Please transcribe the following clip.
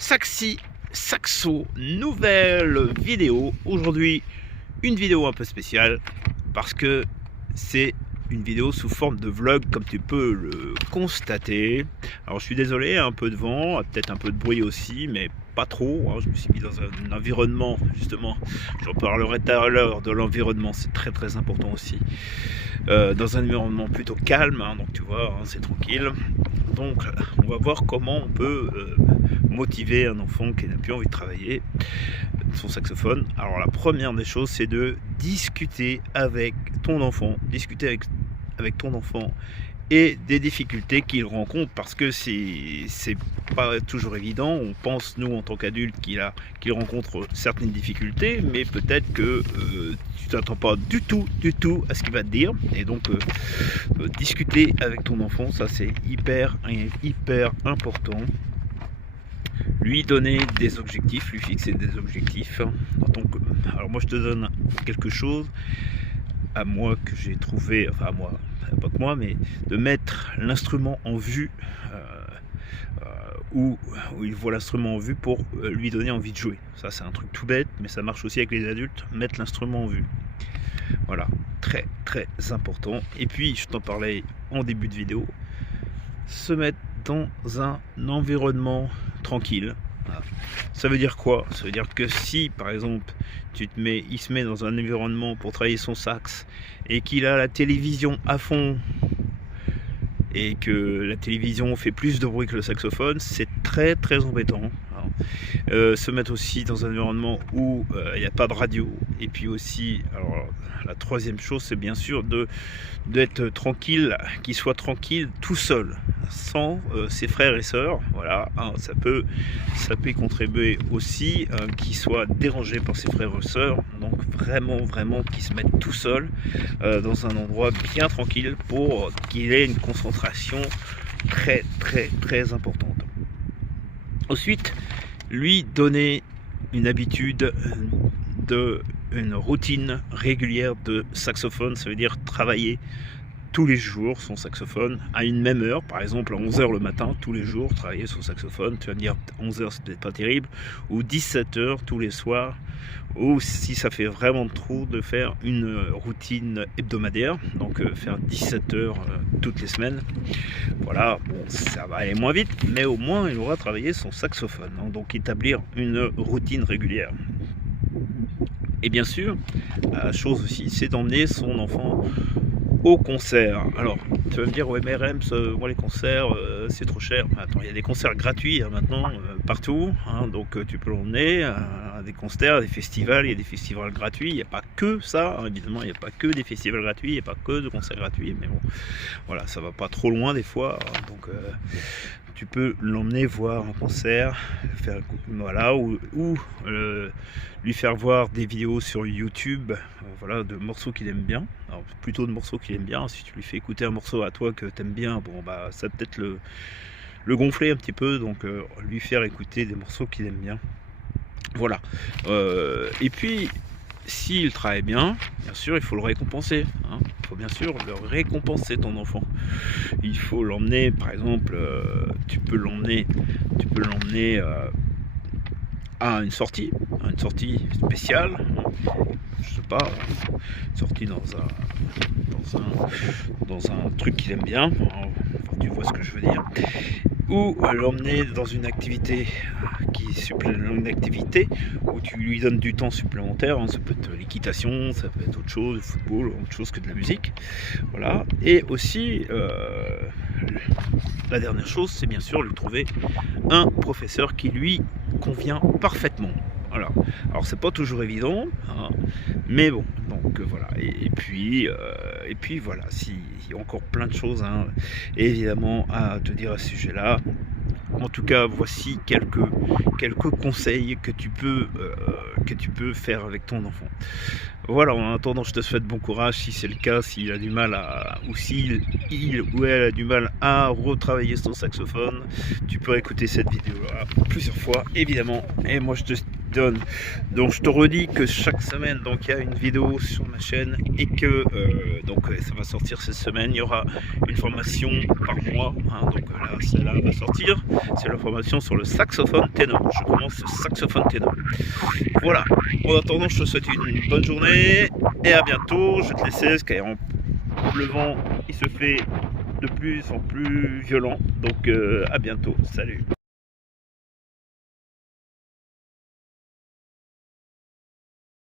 Saxi Saxo, nouvelle vidéo. Aujourd'hui, une vidéo un peu spéciale parce que c'est une vidéo sous forme de vlog, comme tu peux le constater. Alors je suis désolé, un peu de vent, peut-être un peu de bruit aussi, mais pas trop, hein. Je me suis mis dans un environnement, justement, j'en parlerai tout à l'heure de l'environnement, c'est très très important aussi. Dans un environnement plutôt calme, hein, donc tu vois, hein, c'est tranquille. Donc on va voir comment on peut motiver un enfant qui n'a plus envie de travailler son saxophone. Alors la première des choses, c'est de discuter avec ton enfant, avec ton enfant et des difficultés qu'il rencontre, parce que c'est pas toujours évident. On pense, nous en tant qu'adultes, qu'il rencontre certaines difficultés, mais peut-être que tu t'attends pas du tout à ce qu'il va te dire. Et donc discuter avec ton enfant, ça c'est hyper important. Lui donner des objectifs, lui fixer des objectifs. Donc, alors moi je te donne quelque chose à moi que j'ai trouvé, enfin à moi, pas que moi, mais de mettre l'instrument en vue, où il voit l'instrument en vue pour lui donner envie de jouer. Ça c'est un truc tout bête, mais ça marche aussi avec les adultes, mettre l'instrument en vue. Voilà, très important. Et puis je t'en parlais en début de vidéo, se mettre dans un environnement tranquille. Voilà. Ça veut dire quoi? Ça veut dire que si par exemple il se met dans un environnement pour travailler son sax et qu'il a la télévision à fond et que la télévision fait plus de bruit que le saxophone, c'est très embêtant. Se mettre aussi dans un environnement où il n'y a pas de radio, et puis aussi, alors la troisième chose, c'est bien sûr d'être tranquille, qu'il soit tranquille tout seul, sans ses frères et sœurs. Voilà, hein, ça peut y contribuer aussi, qu'il soit dérangé par ses frères et sœurs. Donc vraiment qu'il se mette tout seul dans un endroit bien tranquille pour qu'il ait une concentration très importante. Ensuite, lui donner une habitude, une routine régulière de saxophone. Ça veut dire travailler tous les jours son saxophone à une même heure, par exemple à 11 h le matin, tous les jours, travailler son saxophone. Tu vas me dire 11 h c'est peut-être pas terrible, ou 17 h tous les soirs, ou si ça fait vraiment trop, de faire une routine hebdomadaire, donc faire 17 h toutes les semaines. Voilà, bon, ça va aller moins vite, mais au moins il aura travaillé son saxophone, hein, donc établir une routine régulière. Et bien sûr, la chose aussi, c'est d'emmener son enfant au concert. Alors, tu vas me dire, ouais, mais Rems, moi les concerts, c'est trop cher. Attends, il y a des concerts gratuits, hein, maintenant, partout, hein, donc tu peux l'emmener à des concerts, à des festivals. Il y a des festivals gratuits, il n'y a pas que ça, hein, évidemment, il n'y a pas que des festivals gratuits, il n'y a pas que de concerts gratuits, mais bon, voilà, ça va pas trop loin des fois, hein, donc tu peux l'emmener voir un concert, voilà, ou lui faire voir des vidéos sur YouTube, voilà, de morceaux qu'il aime bien. Alors, plutôt de morceaux qu'il aime bien. Si tu lui fais écouter un morceau à toi que tu aimes bien, bon bah ça peut être le gonfler un petit peu, donc lui faire écouter des morceaux qu'il aime bien. Voilà. Et puis s'il travaille bien sûr, il faut le récompenser, hein. Il faut bien sûr le récompenser, ton enfant. Il faut l'emmener, par exemple, tu peux l'emmener à une sortie spéciale, je sais pas, une sortie dans un truc qu'il aime bien, enfin, tu vois ce que je veux dire, ou l'emmener dans une activité où tu lui donnes du temps supplémentaire, hein. Ça peut être l'équitation, ça peut être autre chose, le football, autre chose que de la musique, voilà. Et aussi la dernière chose, c'est bien sûr lui trouver un professeur qui lui convient parfaitement. Voilà. Alors c'est pas toujours évident, hein, mais bon, donc voilà. Et puis voilà, il y a encore plein de choses, hein, évidemment, à te dire à ce sujet-là. En tout cas, voici quelques conseils que tu peux faire avec ton enfant. Voilà, en attendant, je te souhaite bon courage. Si c'est le cas, s'il a du mal ou s'il ou elle a du mal à retravailler son saxophone, tu peux écouter cette vidéo là plusieurs fois, évidemment. Et moi, je te donne. Donc je te redis que chaque semaine donc il y a une vidéo sur ma chaîne et que ça va sortir cette semaine. Il y aura une formation par mois, hein, donc là celle-là va sortir. C'est la formation sur le saxophone ténor. Je commence le saxophone ténor. Voilà. En attendant, je te souhaite une bonne journée et à bientôt. Je vais te laisser car le vent il se fait de plus en plus violent. Donc à bientôt. Salut.